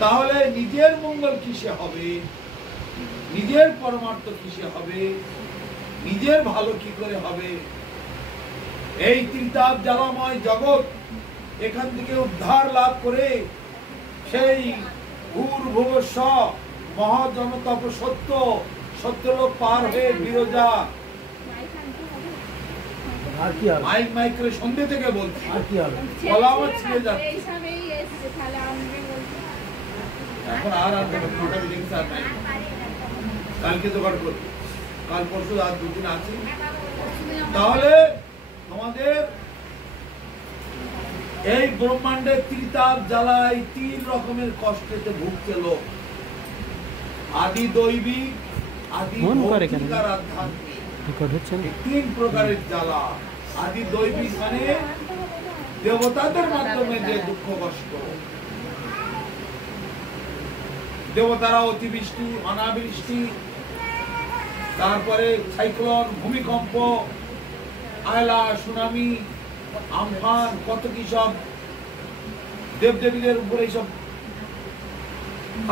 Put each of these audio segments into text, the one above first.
তাহলে নিজের মঙ্গল কিসে হবে, নিজের পরমার্থ কিসে হবে, নিজের ভালো কি করে হবে? এই ত্রিতাপ জ্বালাময় জগৎ এখান থেকে উদ্ধার লাভ করে সেই ভূর্ভুবস্ব মহাজনতপ সত্য সত্যলোক পার হয়ে বিরজা মাইক মাইক করে সন্ধ্যে থেকে বলছি বলা আমার ছিঁড়ে যাচ্ছে এখন আর কালকে জোগাড় করবো, কাল পরশু আর দুদিন আছে। তাহলে আমাদের এই ব্রহ্মাণ্ডের ত্রিতাপ জ্বালায় 3 রকমের কষ্টেতে ভুগছে লোক। আদি দৈবিক, আদি ভৌতিক আর আধ্যাত্মিক, 3 প্রকারের জ্বালা। আদি দৈবিক মানে দেবতাদের মাধ্যমে যে দুঃখ কষ্ট, দেবতারা অতিবৃষ্টি অনাবৃষ্টি, তারপরে সাইক্লোন ভূমিকম্প আয়লা সুনামি আমফান কত কি সব দেবদেবীদের উপরে সব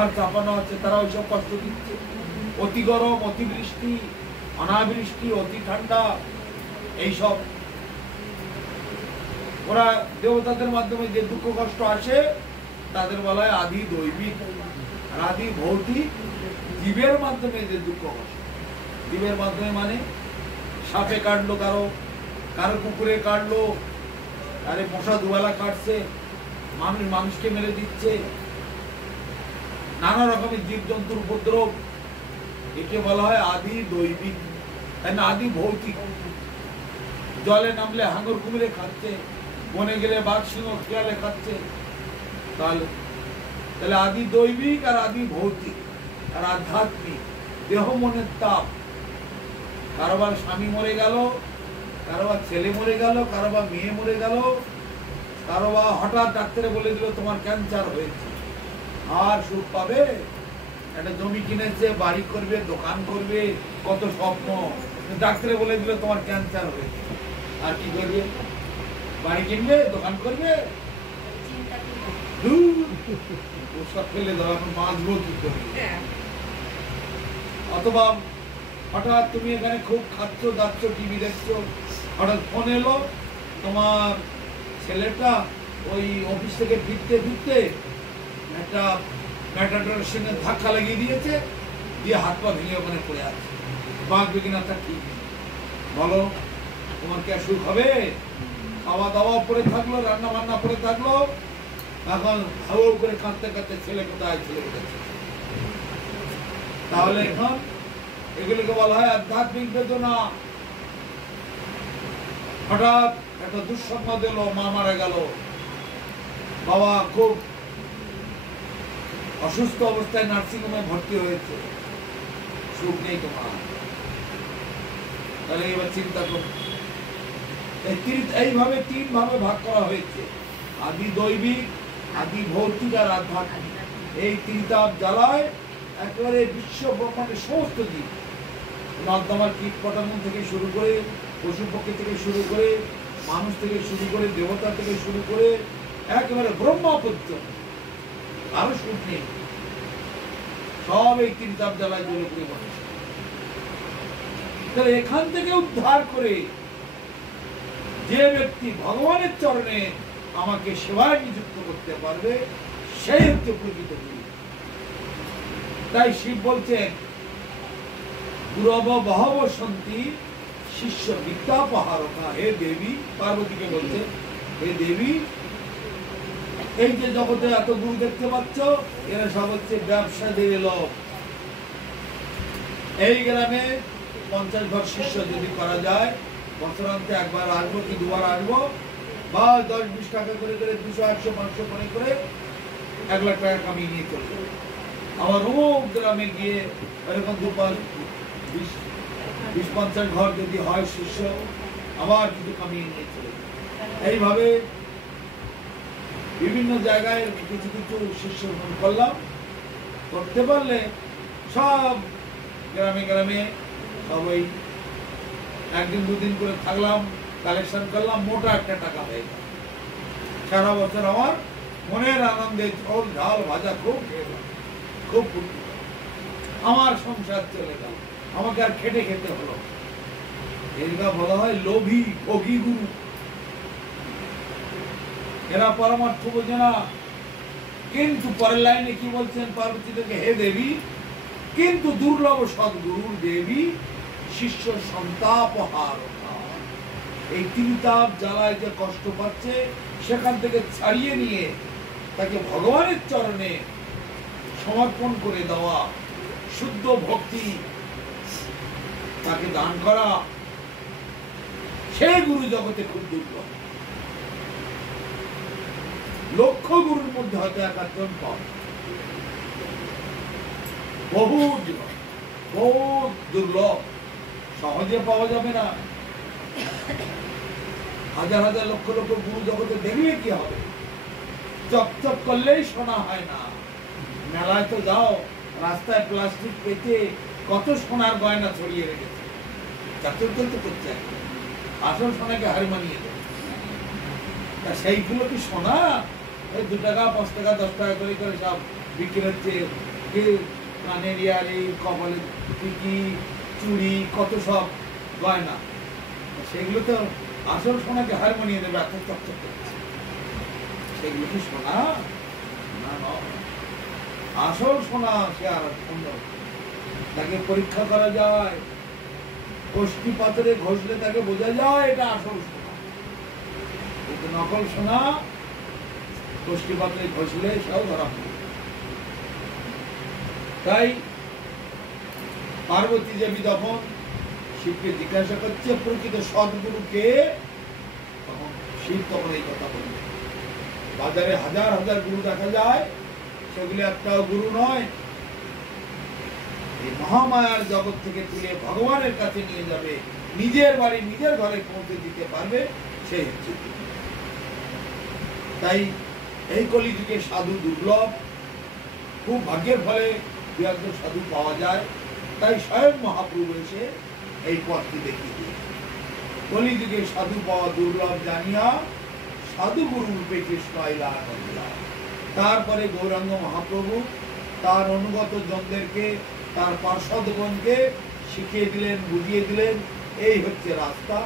আর চাপানো হচ্ছে, তারা ওইসব কষ্ট দিচ্ছে। অতি গরম, অতিবৃষ্টি, অনাবৃষ্টি, অতি ঠান্ডা, এইসব ওরা দেবতাদের মাধ্যমে যে দুঃখ কষ্ট আসে তাদের বলা হয় আদি দৈবিক। আর আদি ভৌতিক জীবের মাধ্যমে যে দুঃখ কষ্ট, জীবের মাধ্যমে মানে সাপে কাটলো কারো, কারো কুকুরে কাটলো, আরে মশা দুবেলা কাটছে, মানুষ মানুষকে মেরে দিচ্ছে, নানা রকমের জীবজন্তুর উপদ্রব, একে বলা হয় আদি দৈবিক। তাই না? আদি ভৌতিক, জলে নামলে হাঙর কুমিরে খাচ্ছে, বনে গেলে বাঘ সিংহ শিয়ালে খাচ্ছে। তাহলে তাহলে আদি দৈবিক আর আদি ভৌতিক আর আধ্যাত্মিক দেহ মনের তাপ। কারোবার স্বামী মরে গেল, কারোবার ছেলে মরে গেল, কারোবার মেয়ে মরে গেল, কারোবার হঠাৎ ডাক্তারে বলে দিল তোমার ক্যান্সার হয়েছে, আর সুখ পাবে? একটা জমি কিনেছে, বাড়ি করবে, দোকান করবে, কত স্বপ্ন, ডাক্তারে বলে দিল তোমার ক্যান্সার হয়েছে, আর কি করবে? বাড়ি কিনবে, দোকান করবে, ওসব ফেলে দাও, এখন বাঁচবো কি করবে? অথবা হঠাৎ তুমি এখানে খুব খাচ্ছ যাচ্ছ, টিভি দেখছো, হঠাৎ ফোন এলো তোমার ছেলেটা ওই অফিস থেকে ফিরতে ফিরতে একটা ম্যাটাডোরের সঙ্গে ধাক্কা লাগিয়ে দিয়েছে, দিয়ে হাত পা ভেঙে ওখানে পড়ে আছে, বাঁচবে কিনা তা ঠিক নেই। বলো তোমার কি সুখ হবে? খাওয়া দাওয়া পড়ে থাকলো, রান্না বান্না পড়ে থাকলো, এখন হাওয়া করে কাঁদতে কাঁদতে ছেলে কোথায়, ছেলে কোথায়। তাহলে এখন এগুলিকে বলা হয় আধ্যাত্মিক বেদনা। হঠাৎ একটা দুঃসংবাদ এলো, মা মারা গেল, বাবা খুব অসুস্থ অবস্থায় নার্সিংহোমে ভর্তি হয়েছে, সুখ নেই তোমার। তাহলে এবার চিন্তা করো, এইভাবে 3 ভাবে ভাগ করা হয়েছে, আদি দৈবিক, আদি ভৌতিক আর আধ্যাত্মিক। এই 3 তাপ জ্বালায় একেবারে বিশ্ব ব্রহ্মাণ্ডের সমস্ত জীব, নর্দমার কীট পতঙ্গ থেকে শুরু করে, পশু পক্ষী থেকে শুরু করে, মানুষ থেকে শুরু করে, দেবতা থেকে শুরু করে, একেবারে ব্রহ্মা পর্যন্ত আরো সুখ নেই, সব এই 3 তাপ জ্বালায় জ্বলে পুড়ে বসে। তাহলে এখান থেকে উদ্ধার করে যে ব্যক্তি ভগবানের চরণে আমাকে সেবায় নিযুক্ত করতে পারবে, সেই হচ্ছে প্রকৃত গুরু। তাই শিব বলছেন গুরব বহব সন্তি শিষ্য বিদ্যা পাহারকা। হে দেবী, পার্বতীকে বলছে হে দেবী, এই যে জগতে এত গুরু দেখতে পাচ্ছ, এরা সব হচ্ছে ব্যবসায়ীদের লোক। এই গ্রামে 50 ঘর শিষ্য যদি করা যায়, বছরান্তে একবার আসবো কি দুবার আসবো, বা 10-20 টাকা করে করে 200, 100, 500 করে 1 লাখ টাকা কামিয়ে নিয়ে চলে যাবে। আবার অমুক গ্রামে গিয়ে এরকম 20-50 ঘর যদি হয় শিষ্য, আবার কিছু কামিয়ে নিয়ে চলে যাবে। এইভাবে বিভিন্ন জায়গায় কিছু কিছু শিষ্য করলাম, করতে পারলে সব গ্রামে গ্রামে সবাই 1-2 দিন করে থাকলাম, কালেকশন করলাম, মোটা একটা টাকা হয়ে গেল। সারা বছর আমার মনের আনন্দে ঝোল ঝাল ভাজা খুব খেলাম, খুব ফুর্তি করলাম। আমার সংসার চলে গেল, আমাকে আর খেটে খেতে হলো। এরা বলা হয় লোভী ভোগী গুরু। এরা পরমার্থ বোঝে না। কিন্তু পরের লাইনে কি বলছেন পার্বতী থেকে, হে দেবী, কিন্তু দুর্লভ সদ্গুরুর দেবী শিষ্য সন্তাপ হারতা। এই তিনতাপ জ্বালায় যে কষ্ট পাচ্ছে সেখান থেকে ছাড়িয়ে নিয়ে তাকে ভগবানের চরণে সমর্পণ করে দেওয়া, শুদ্ধ ভক্তি তাকে দান করা, সেই গুরু জগতে খুব দুর্লভ। লক্ষ গুরুর মধ্যে হয়তো এক একজন পাওয়া, বহু দুর্লভ, সহজে পাওয়া যাবে না। হাজার হাজার লক্ষ লক্ষ গুরু জগতে দেখলে কি হবে? চকচক করলেই শোনা হয় না। মেলায় তো যাও, রাস্তায় প্লাস্টিক পেতে কত সোনার গয়না ছড়িয়ে রেখেছে, চকচক তো করছে, আসল সোনাকে হার মানিয়ে দেয়। সেইগুলো কি সোনা? ওই 2 টাকা 5 টাকা 10 টাকা করে করে সব বিক্রি হচ্ছে। কানের ইয়ারি, কপালে টিকি, চুড়ি, কত সব গয়না, সেগুলো তো আসল সোনাকে হার মানিয়ে দেবে, এত চকচক করছে। সেগুলো কি সোনা? না, আসল সোনা সে আর সুন্দর, তাকে পরীক্ষা করা যায়, গোষ্ঠী পাথরে ঘষলে তাকে বোঝা যায় এটা আসল সোনা। কিন্তু নকল সোনা গোষ্ঠী পাথরে ঘষলে সেও ধরা পড়ে। তাই পার্বতী দেবী যখন শিবকে জিজ্ঞাসা করছে প্রকৃত সদ্গুরুকে, তখন শিব তখন এই কথা বলবে, বাজারে হাজার হাজার গুরু দেখা যায়, সেগুলি একটাও গুরু নয়। এই মহামায়ার জগৎ থেকে তুলে ভগবানের কাছে নিয়ে যাবে, নিজের বাড়ি নিজের ঘরে পৌঁছে দিতে পারবে, সেই হচ্ছে। তাই এই কলিযুগে সাধু দুর্লভ, খুব ভাগ্যের ফলে দু একজন সাধু পাওয়া যায়। তাই স্বয়ং মহাপ্রভু এসে এই পথটি দেখিয়ে দিয়ে, কলিযুগে সাধু পাওয়া দুর্লভ জানিয়া সাধু গুরু রূপে কৃষ্ণ আইলা। তারপরে গৌরাঙ্গ মহাপ্রভু তার অনুগত জনদেরকে, তার পার্ষদগণকে শিখিয়ে দিলেন, বুঝিয়ে দিলেন, এই হচ্ছে রাস্তা,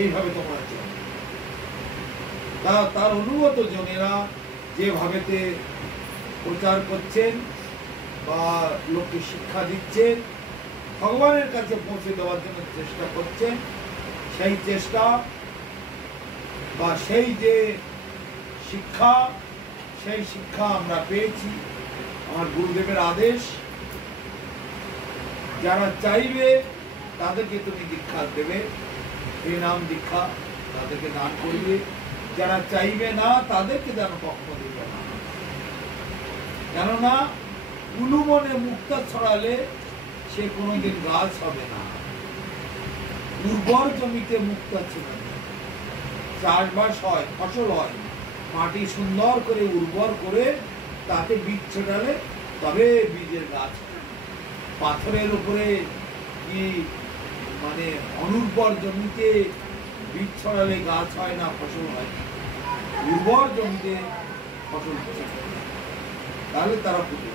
এইভাবে তোমরা চলো। তার অনুগত জনেরা যেভাবেতে প্রচার করছেন বা লোককে শিক্ষা দিচ্ছেন, ভগবানের কাছে পৌঁছে দেওয়ার জন্য চেষ্টা করছেন, সেই চেষ্টা বা সেই যে শিক্ষা, সেই শিক্ষা আমরা পেয়েছি। আমার গুরুদেবের আদেশ, যারা চাইবে তাদেরকে তুমি দীক্ষা দেবে, এই নাম দীক্ষা তাদেরকে দান করবে। যারা চাইবে না তাদেরকে যেন কখনো দেবে না। কেননা উলুমনে মুক্তা ছড়ালে সে কোনোদিন গাছ হবে না। উর্বর জমিতে মুক্তা ছড়ালে চাষবাস হয়, ফসল হয়, মাটি সুন্দর করে উর্বর করে তাতে বীজ ছেটালে তবে বীজের গাছ। পাথরের উপরে কি মানে অনুর্বর জমিতে বীজ ছড়ালে গাছ হয় না, ফসল হয় না। উর্বর জমিতে ফসল ফসল তাহলে তারা পুজো।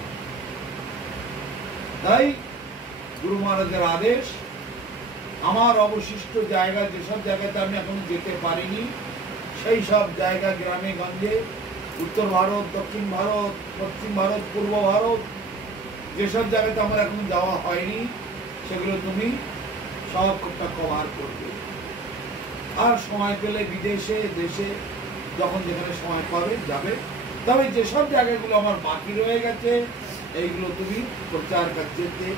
তাই গুরু মহারাজের আদেশ, আমার অবশিষ্ট জায়গা, যেসব জায়গাতে আমি এখন যেতে পারিনি, সেই সব জায়গা গ্রামে গঞ্জে, উত্তর ভারত, দক্ষিণ ভারত, পশ্চিম ভারত, পূর্ব ভারত, যেসব জায়গাতে আমার এখন যাওয়া হয়নি, সেগুলো তুমি সবটা কভার করবে। আর সময় পেলে বিদেশে, দেশে যখন যেখানে সময় পাবে যাবে। তবে যেসব জায়গাগুলো আমার বাকি রয়ে গেছে, এইগুলো তুমি প্রচার কার্যেতে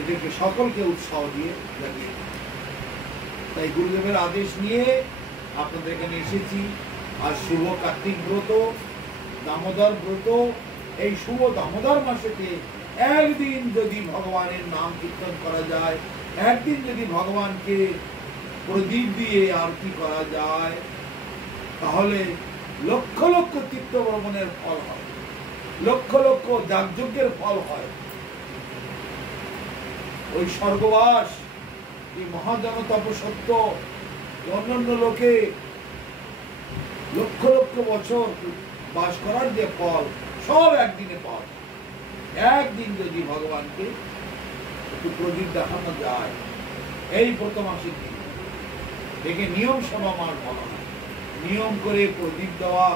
এদেরকে সকলকে উৎসাহ দিয়ে লাগিয়ে। তাই গুরুদেবের আদেশ নিয়ে আপনাদের এখানে এসেছি। আর শুভ কার্তিক ব্রত, দামোদর ব্রত, এই শুভ দামোদর মাসেতে একদিন যদি ভগবানের নাম কীর্তন করা যায়, একদিন যদি ভগবানকে প্রদীপ দিয়ে আরতি করা যায়, তাহলে লক্ষ লক্ষ তীর্থ ভ্রমণের ফল হয়, লক্ষ লক্ষ যাগযজ্ঞের ফল হয়। ওই স্বর্গবাস, এই মহাজন তপসত্য, অন্যান্য লোকে লক্ষ লক্ষ বছর বাস করার যে ফল সব একদিনে পাওয়া যায়। একদিন যদি ভগবানকে একটু প্রদীপ দেখানো যায়, এই ব্রত মাসের দিন দেখে নিয়ম সভা মাস বলা হয়। নিয়ম করে প্রদীপ দেওয়া,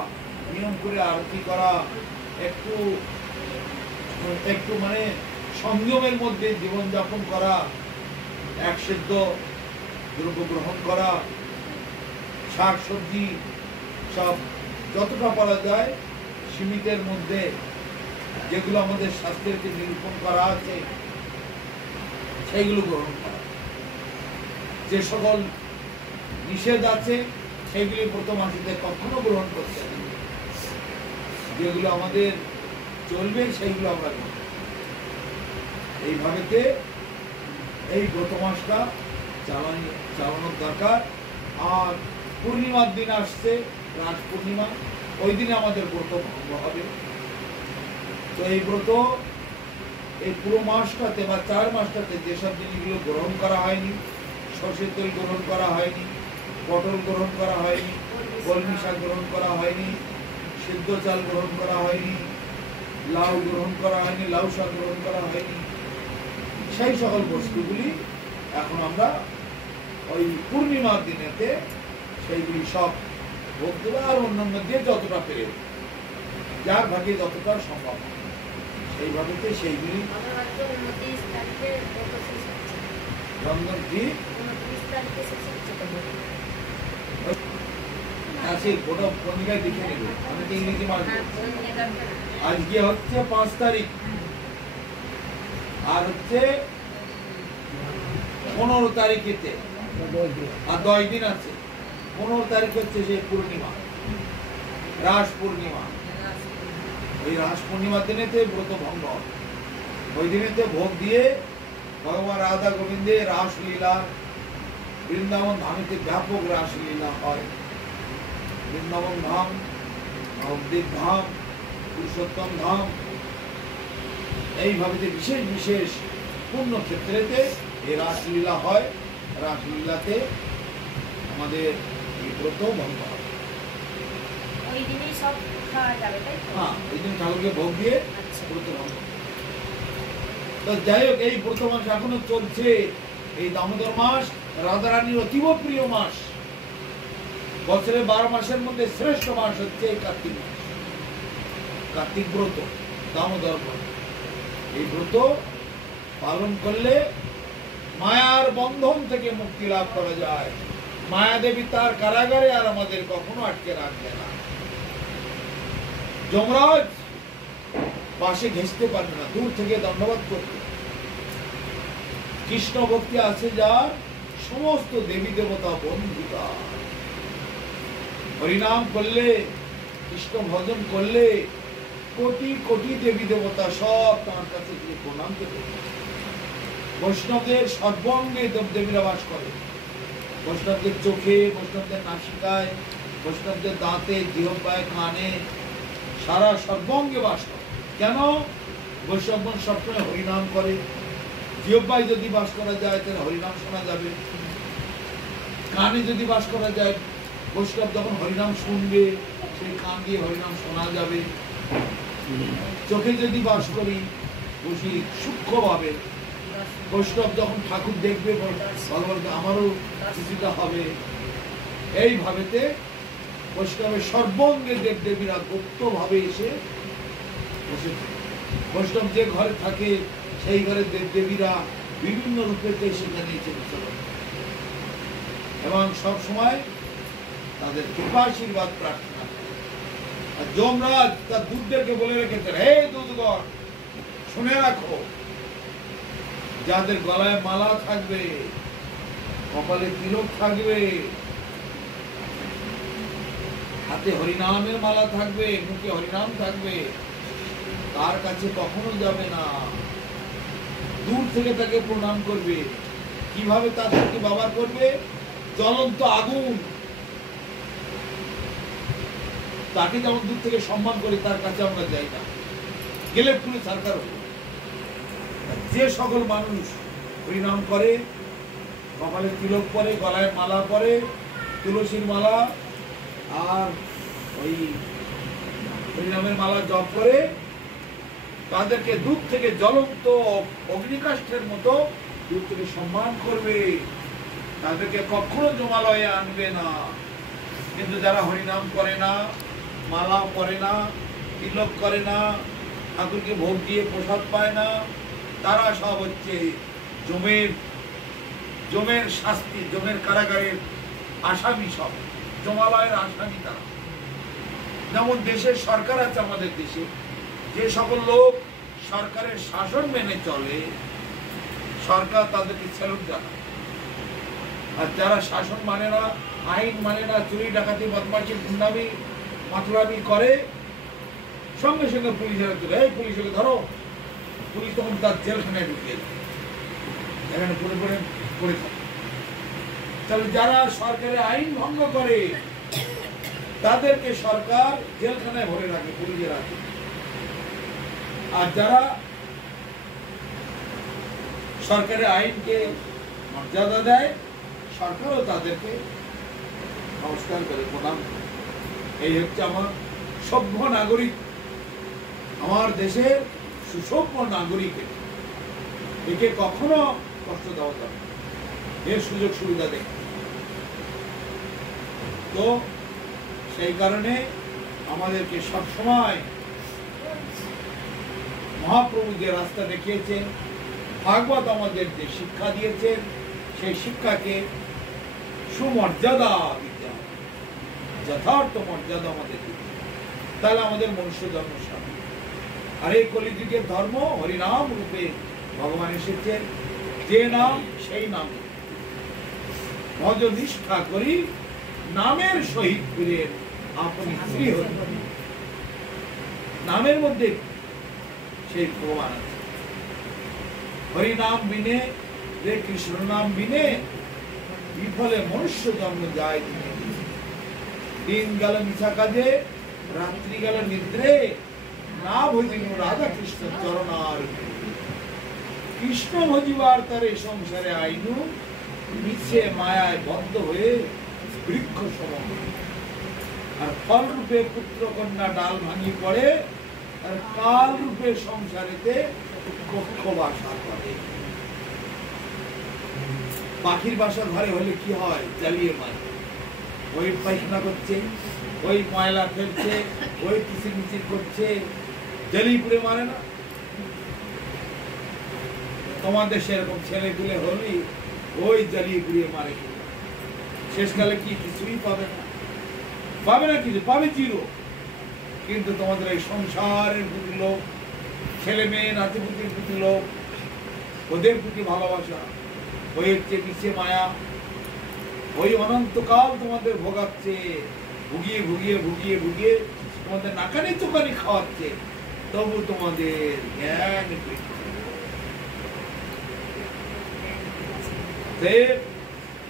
নিয়ম করে আরতি করা, একটু একটু মানে সংযমের মধ্যে জীবনযাপন করা, এক সেদ্ধ দ্রব্য গ্রহণ করা, শাক সবজি সব যতটা পারা যায় সীমিতের মধ্যে, যেগুলো আমাদের শাস্ত্রকে নিরূপণ করা আছে সেইগুলো গ্রহণ করা। যে সকল নিষেধ আছে সেইগুলি ব্রত মাসিতে কখনো গ্রহণ করতে হবে। যেগুলো আমাদের চলবে সেইগুলো আমরা গ্রহণ করব। এইভাবেতে এই ব্রত মাসটা চালানোর দরকার। আর পূর্ণিমার দিন আসছে, রাস পূর্ণিমা, ওই দিনে আমাদের ব্রত ভঙ্গ হবে। তো এই ব্রত এই পুরো মাসটাতে বা 4 মাসটাতে যেসব জিনিসগুলো গ্রহণ করা হয়নি, সরষের তেল গ্রহণ করা হয়নি, পটল গ্রহণ করা হয়নি, কলমি শাক গ্রহণ করা হয়নি, সিদ্ধ চাল গ্রহণ করা হয়নি, লাউ গ্রহণ করা হয়নি, লাউ শাক গ্রহণ করা হয়নি, সেই সকল বস্তুগুলি এখন আমরা ওই পূর্ণিমার দিনেতে সেইগুলি সব ভোগ দেবো। আর অন্যান্য দিয়ে যতটা পেরে, যার ভাগে যতটা সম্ভব সেইভাবেতে সেইগুলি রন্ধন কি আছে গোটা পত্রিকায় দেখে নেবে, অনেকে ইংরেজি মাস। আজকে হচ্ছে 5 তারিখ, আর হচ্ছে 15 তারিখেতে আর 10 দিন আছে। 15 তারিখ হচ্ছে সেই পূর্ণিমা, রাস পূর্ণিমা। ওই রাস পূর্ণিমার দিনেতে ব্রত ভঙ্গ, ওই দিনেতে ভোগ দিয়ে ভগবান রাধা গোবিন্দের রাসলীলা, বৃন্দাবন ধামেতে ব্যাপক রাসলীলা হয়। বৃন্দাবন ধাম, নবদ্বীপ ধাম, পুরুষোত্তম ধাম, এইভাবে বিশেষ বিশেষ পূর্ণ ক্ষেত্রেতে এই রাসলীলা হয়। রাসলীলাতে আমাদের এই ব্রত ভঙ্গ হয়। ওই দিনই সব খাওয়া যাবে, তাই তো? হ্যাঁ, ওই দিন ঠাকুরকে ভোগ দিয়ে ব্রত ভঙ্গ। তো যাই হোক, এই ব্রত মাস এখনো চলছে। এই দামোদর মাস রাধারানীর অতীব প্রিয় মাস। বছরে 12 মাসের মধ্যে শ্রেষ্ঠ মাস হচ্ছে কার্তিক মাস। কার্তিক ব্রত, দামোদর ব্রত, এই ব্রত পালন করলে মায়ার বন্ধন থেকে মুক্তি লাভ করা যায়। মায়া দেবী তার কারাগারে আর আমাদের কখনো আটকে রাখবে না। যমরাজ পাশে ঘেঁষতে পারবে না, দূর থেকে দণ্ডবোধ করতে। কৃষ্ণ ভক্তি আছে যার, সমস্ত দেবী দেবতা বন্ধুতা। হরিনাম করলে, কৃষ্ণ ভজন করলে কোটি কোটি দেবী দেবতা সব তার কাছে গিয়ে প্রণাম করবে। বৈষ্ণবদের সর্বাঙ্গে দেবদেবীরা বাস করে। বৈষ্ণবদের চোখে, বৈষ্ণবদের নাসিকায়, বৈষ্ণবদের দাঁতে, জিহ্বায়, কানে, সারা সর্বাঙ্গে বাস করে। কেন? বৈষ্ণবগণ সবসময় হরিনাম করে। জিহ্বায় যদি বাস করা যায় তাহলে হরিনাম শোনা যাবে। কানে যদি বাস করা যায়, বৈষ্ণব যখন হরিনাম শুনবে সেই কান দিয়ে হরিনাম শোনা যাবে। চোখে যদি বাস করি বসি সূক্ষ্মভাবে, বৈষ্ণব যখন ঠাকুর দেখবে ভগবান আমারও কিছুটা হবে। এইভাবেতে বৈষ্ণবের সর্বাঙ্গে দেবদেবীরা গুপ্তভাবে এসে বসেছে। বৈষ্ণব যে ঘরে থাকে সেই ঘরে দেবদেবীরা বিভিন্ন রূপেতে সেখানে এসে বসে এবং সব সময় তাদের কৃপাশীর্বাদ প্রার্থনা করে। আর যমরাজ তার দূতদেরকে বলে রেখেছেন, হে দূতগণ, শুনে রাখো, যাদের গলায় মালা থাকবে, কপালে তিলক থাকবে, হাতে হরিনামের মালা থাকবে, মুখে হরিনাম থাকবে, তার কাছে কখনো যাবে না। দূর থেকে তাকে প্রণাম করবে। কিভাবে তার সাথে ব্যবহার করবে? জ্বলন্ত আগুন। তাকে যেমন দূর থেকে সম্মান করি, তার কাছে আমরা যাই না, গেলে পুলিশ সরকার হবে। যে সকল মানুষ হরিনাম করে, কপালে তিলক পরে, গলায় মালা পরে, তুলসীর মালা আর ওই হরিনামের মালা জপ করে তাদেরকে দূর থেকে জ্বলন্ত অগ্নিকাষ্ঠের মতো দূর থেকে সম্মান করবে, তাদেরকে কখনো জমালয়ে আনবে না। কিন্তু যারা হরিনাম করে না, মালা পরে না, তিলক করে না, ঠাকুরকে ভোগ দিয়ে প্রসাদ পায় না, তারা সব হচ্ছে জমের শাস্তি, জমের কারাগারের আসামি, সব জমালয়ের আসামি তারা। যেমন দেশের সরকার আছে আমাদের দেশে, যে সকল লোক সরকারের শাসন মেনে চলে, সরকার তাদেরকে স্যালুট জানায়। আর যারা শাসন মানে না, আইন মানে না, চুরি ডাকাতি বদমাশি গুন্ডামি মাতলামি করে, সঙ্গে সঙ্গে পুলিশের চলে, এই পুলিশকে ধরো, পুলিশ তখন তার জেলখানায় ঢুকিয়ে দেয়, এখানে পড়ে পড়ে পড়ে থাকে। তাহলে যারা সরকারের আইন ভঙ্গ করে তাদেরকে সরকার জেলখানায় ভরে রাখে, পুলিশে রাখে। আর যারা সরকারের আইনকে মর্যাদা দেয়, সরকারও তাদেরকে নমস্কার করে, প্রণাম করে। এই হচ্ছে আমার সভ্য নাগরিক, আমার দেশের সুসভ্য নাগরিক। একে কখনো কষ্ট দেওয়া যাবে না, এর সুযোগ সুবিধা দেয়। তো সেই কারণে আমাদেরকে সবসময় মহাপ্রভু যে রাস্তা দেখিয়েছেন, ভাগবত আমাদের যে শিক্ষা দিয়েছেন, সেই শিক্ষাকে সুমর্যাদা দিতে হবে, যথার্থ মর্যাদা আমাদের দিতে হবে। তাহলে আমাদের মনুষ্য জন্ম সার্থক। আর এই কলিযুগের ধর্ম হরিনাম রূপে ভগবান এসেছেন, যে নাম সেই নাম ভজ নিষ্ঠা করি, নামের সহিত ফিরে আপনি স্ত্রী হন। নামের মধ্যে সেই ভগবান আছে। হরিনাম বিনে, যে কৃষ্ণ নাম বিনে বিফলে মনুষ্য জন্ম যায় দিনে। দিন গেল মিছা কাজে, রাত্রি গেল নিদ্রে, না ভজিল রাধা কৃষ্ণ চরণার। কৃষ্ণ ভজিবার তারে সংসারে আইনু, মিছে মায়ায় বদ্ধ হয়ে বৃক্ষ সম। আর ফল রূপে পুত্র কন্যা ডাল ভাঙি পড়ে, আর কাল রূপে সংসারেতে কক্ষ বাসা করে। পাখির বাসা ঘরে হলে কি হয়? জ্বালিয়ে মারে, ওই পায়খানা করছে, ওই ময়লা ফেলছে, ওই কিচির মিচির করছে, জ্বালিয়ে পুড়ে মারে না? তোমাদের সেরকম ছেলে গুলে হলি ওই জ্বালিয়ে পুড়িয়ে মারে। শেষকালে কি কিছুই পাবে না, পাবে না, কিছু পাবে জিরো। কিন্তু তোমাদের এই সংসারের প্রতি লোক, ছেলে মেয়ে নাতিপুতির প্রতি লোক, ওদের প্রতি ভালোবাসা, ওই হচ্ছে মিছে মায়া, ওই অনন্তকাল তোমাদের ভোগাচ্ছে, ভুগিয়ে ভুগিয়ে ভুগিয়ে ভুগিয়ে তোমাদের নাকানি চোখানি খাওয়াচ্ছে, তবু তোমাদের জ্ঞান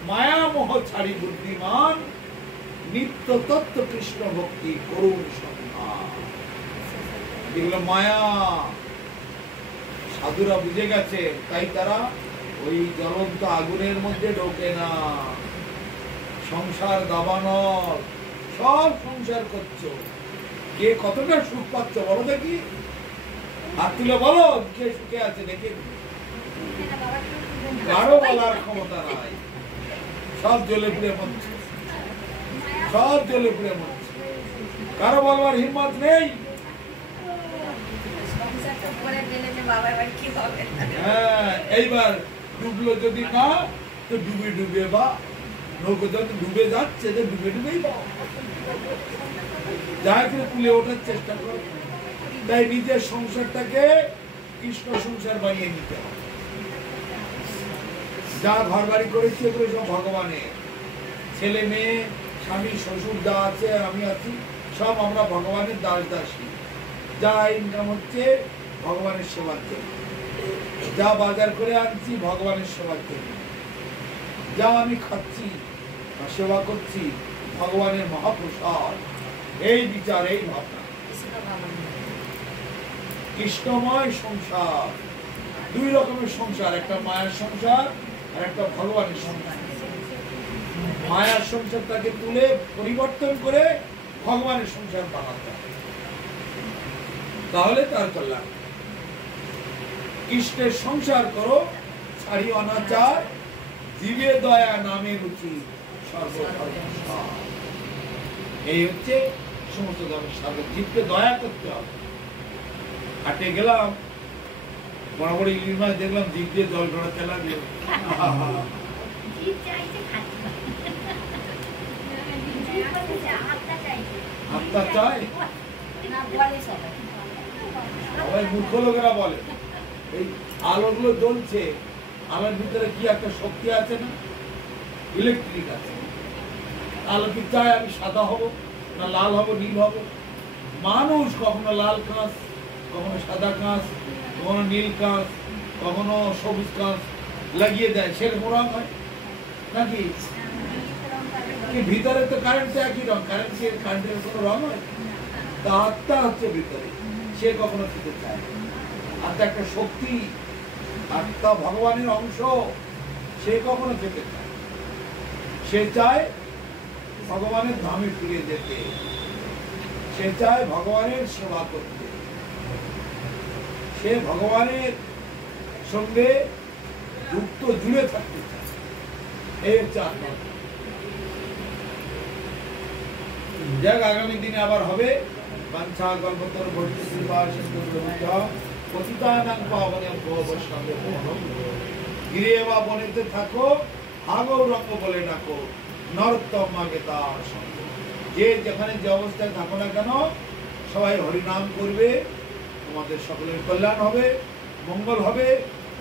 মায়া মোহ ছাড়ি বুদ্ধিমান, নিত্য তত্ত্ব কৃষ্ণ ভক্তি করুণ সন্ধান। যেগুলো মায়া সাধুরা বুঝে গেছে, তাই তারা ওই জ্বলন্ত আগুনের মধ্যে ঢোকে না। সংসার দাবানল, সব সংসার করছো, কে কতটা সুখ পাচ্ছ বলো দেখি, হাত তুলে বলো কে সুখে আছে দেখে। কারো বলার ক্ষমতা নাই, সব জ্বলে পুড়ে মরছে, সব জ্বলে পুড়ে মরছে, কারো বলবার হিম্মত নেই। হ্যাঁ, এইবার ডুবলো যদি না, তো ডুবে ডুবে বা নৌকো যত ডুবে যাচ্ছে, ডুবে ডুবেই বা যা করে তুলে ওঠার চেষ্টা করো। তাই নিজের সংসারটাকে কৃষ্ণ সংসার বানিয়ে নিতে হবে। যা ঘর বাড়ি করেছি এগুলো সব ভগবানের, ছেলে মেয়ে স্বামী শ্বশুর যা আছে আর আমি আছি, সব আমরা ভগবানের দাস দাসী। যা ইনকাম হচ্ছে ভগবানের সেবার জন্য, যা বাজার করে আনছি ভগবানের সেবার জন্য, যা আমি খাচ্ছি বা সেবা করছি ভগবানের মহাপ্রসাদ। এই বিচার, এই ভাবনা। কৃষ্ণময় সংসার, দুই রকমের সংসার, একটা মায়ের সংসার আর একটা ভগবানের সংসার। মায়ার সংসারটাকে তুলে পরিবর্তন করে ভগবানের সংসার বানাতে হবে। তাহলে তার কল্যাণ। কৃষ্ণের সংসার করো, ছাড়ি অনাচার, জীবে দয়া নামে রুচি, সর্বধর্ম সার। এই হচ্ছে সমস্ত ধর্মের সাথে জীবকে দয়া করতে হবে। হাটে গেলাম, বড় বড় ইলিশ মাছ দেখলাম, জীব দিয়ে জল ঢোড়াতে লাগলো। আত্মা চাই, সবাই মূর্খ লোকেরা বলে এই আলোগুলো জ্বলছে, আলোর ভিতরে কি একটা শক্তি আছে না, ইলেকট্রিক আছে। আলো কি চায় আমি সাদা হব, না লাল হব, নীল হব? মানুষ কখনো লাল কাঁচ, কখনো সাদা কাঁচ, কখনো নীল কাঁচ, কখনো সবুজ কাঁচ লাগিয়ে দেয়, সেরকম রং হয় নাকি? ভিতরে তো কারেন্ট একই রং, কারেন্টের কোনো রং হয়? তা আত্মা হচ্ছে ভিতরে, সে কখনো খেতে চায়। আত্মা একটা শক্তি, আত্মা ভগবানের অংশ, সে কখনো খেতে চায়। সে চায় ভগবানের ধামে ফিরে যেতে, সে চায় ভগবানের সেবা করতে, সে ভগবানের সঙ্গে যুক্ত জুড়ে থাকতে চায়। এই হচ্ছে আত্মা। যাক, আগামী দিনে আবার হবে। বাঞ্ছা কল্পতর ভক্তি কৃপা সিন্ধু পতিতানাং পাবনেভ্যো বৈষ্ণবেভ্যো গিরে বা বনেতে থাকো, আগৌ রঙ্গ বলে ডাকো, নরোত্তম মাগে তার সঙ্গ। যে যেখানে যে অবস্থায় থাকো না কেন, সবাই হরিনাম করবে, তোমাদের সকলের কল্যাণ হবে, মঙ্গল হবে,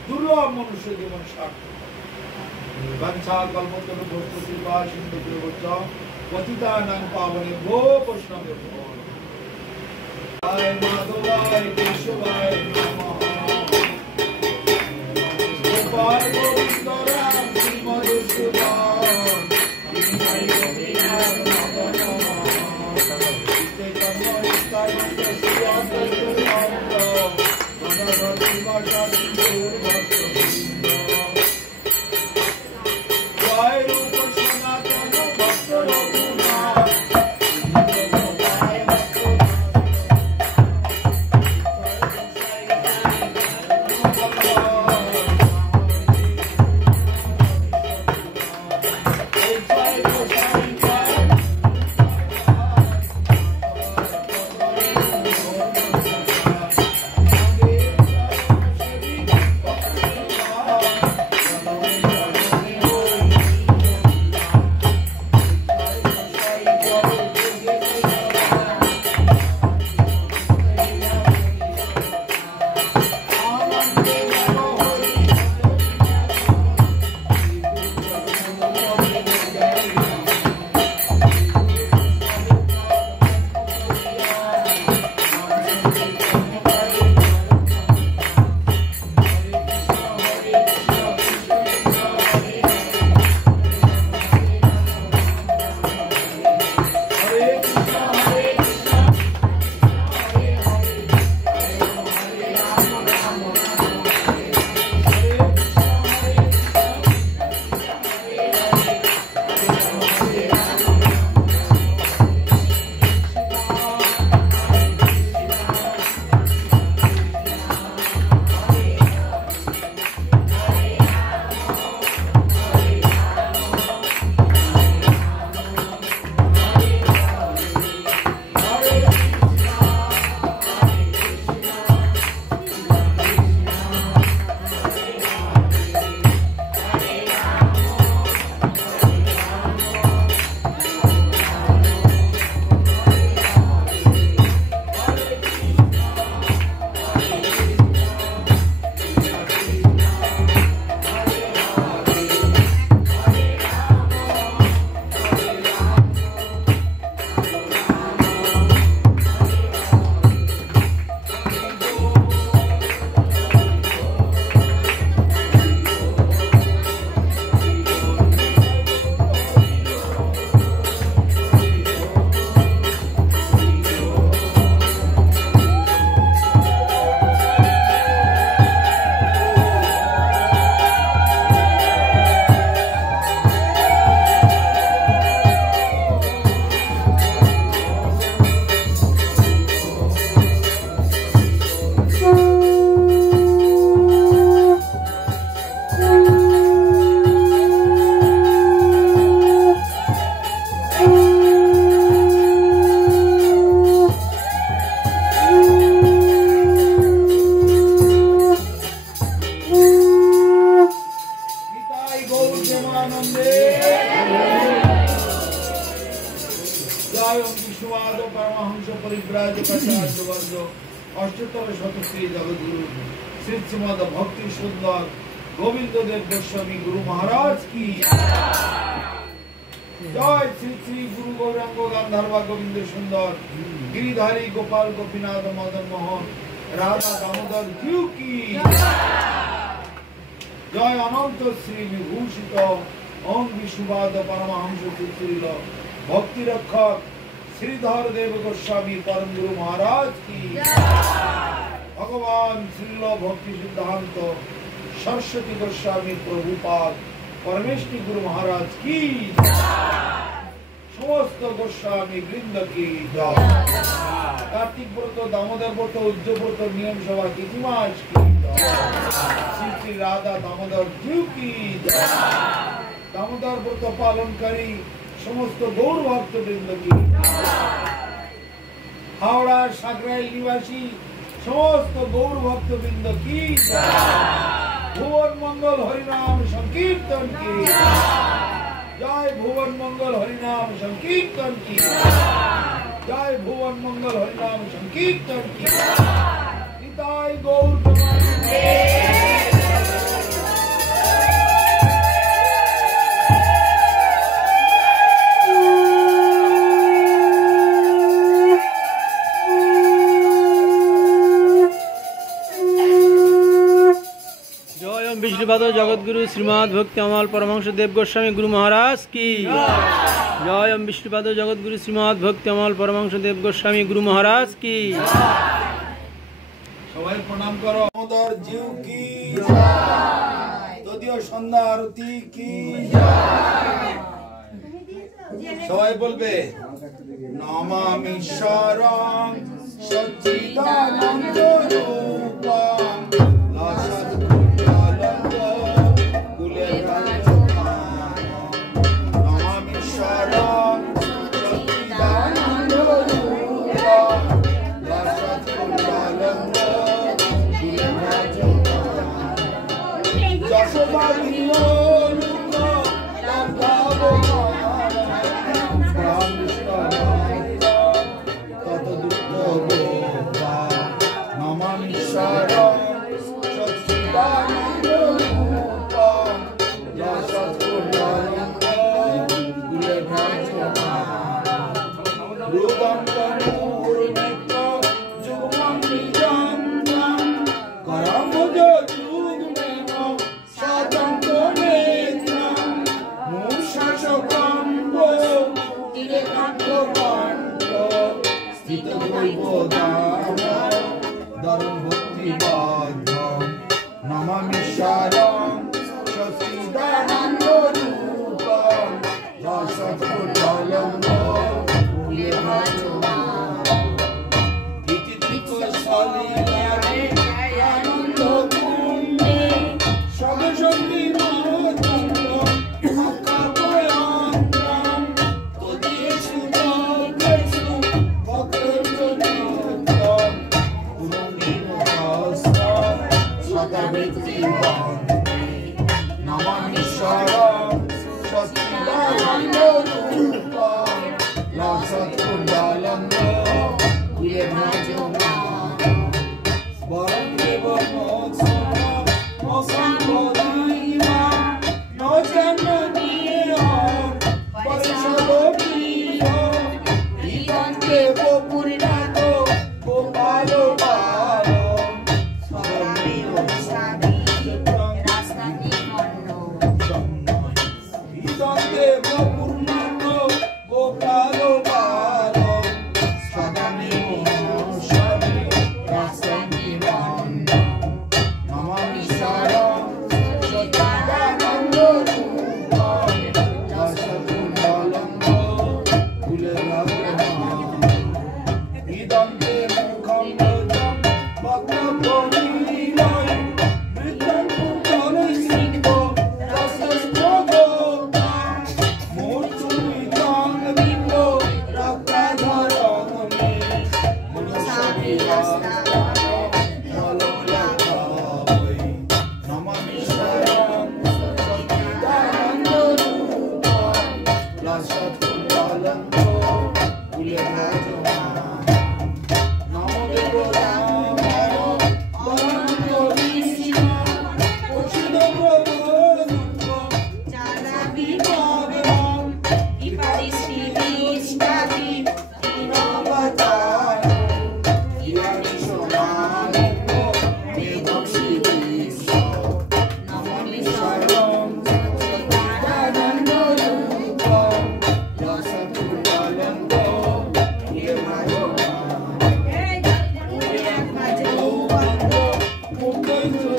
দুর্লভ মনুষ্য জীবন সার্থক। বাঞ্ছা কল্পতর ভক্তি কৃপা সিন্ধু পতিতানাং পাবনেভ্যো বৈষ্ণবেভ্যো। জয় মাধবায় কেশবায় নমঃ। গোপাল গোবিন্দ রাম শ্রী মধুসূদন, বিনায় গোপীনাথ নমঃ নমঃ। চৈতন্য নিত্যানন্দ শ্রী অদ্বৈত ভক্ত, গদাধর শিবাচার্য গৌর ভক্তবৃন্দ। জয় রূপ সনাতন ভক্ত রঘুনাথ, উচ্চতর শতশ্রী জগদ্গুরু শ্রী শ্রীমদ ভক্তি সুন্দর গোবিন্দ দেব গোস্বামী গুরু মহারাজ কি জয়। শ্রী শ্রী গুরু গৌরাঙ্গ গান্ধার্ব গোবিন্দ সুন্দর গিরিধারী গোপাল গোপীনাথ মদন মোহন রাধা দামোদর জিউ কি জয়। অনন্ত শ্রী বিভূষিত ওম বিশুবাদ পরমহংস শ্রীল ভক্তি রক্ষক শ্রীধর দেব গোস্বামী পরম গুরু মহারাজ কি ভগবান শ্রীল ভক্তি সিদ্ধান্ত सरस्वती गोस्वामी प्रभुपाद परमेश्वरी गुरु महाराज की समस्त गोस्वामी वृंद की जय। कार्तिक व्रत दामोदर व्रत उज्जव व्रत नियम सभा तिथिमास की श्री श्री राधा दामोदर जीव की जय। दामोदर व्रत पालनकारी समस्त गौर भक्त वृंद की हावड़ा साकराइल निवासी समस्त गौर भक्त वृंद की भुवन मंगल हरिनाम संकीर्तन की जय। भुवन मंगल हरिनाम संकीर्तन की जय। भुवन मंगल हरिनाम संकीर्तन की निताय गौर विष्णुपाद जगद्गुरु श्रीमद भक्ति अमल परमहंस देव गोस्वामी गुरु महाराज की जय। ओम विष्णुपाद जगद्गुरु श्रीमद भक्ति अमल परमहंस देव गोस्वामी गुरु महाराज की सबाई प्रणाम करो। दामोदर जीव की जय। तदीय सन्ध्या आरती की जय। सबाई बोलबे नमामि शरणं सच्चिदानंद रूपं नमामि शरणं सच्चिदानंद रूपं सत्पुरुषालंब आनंद कुंडे सब शक्ति नमामि शरणं सच्चिदानंद रूपं सत्पुरुषालंब কিছু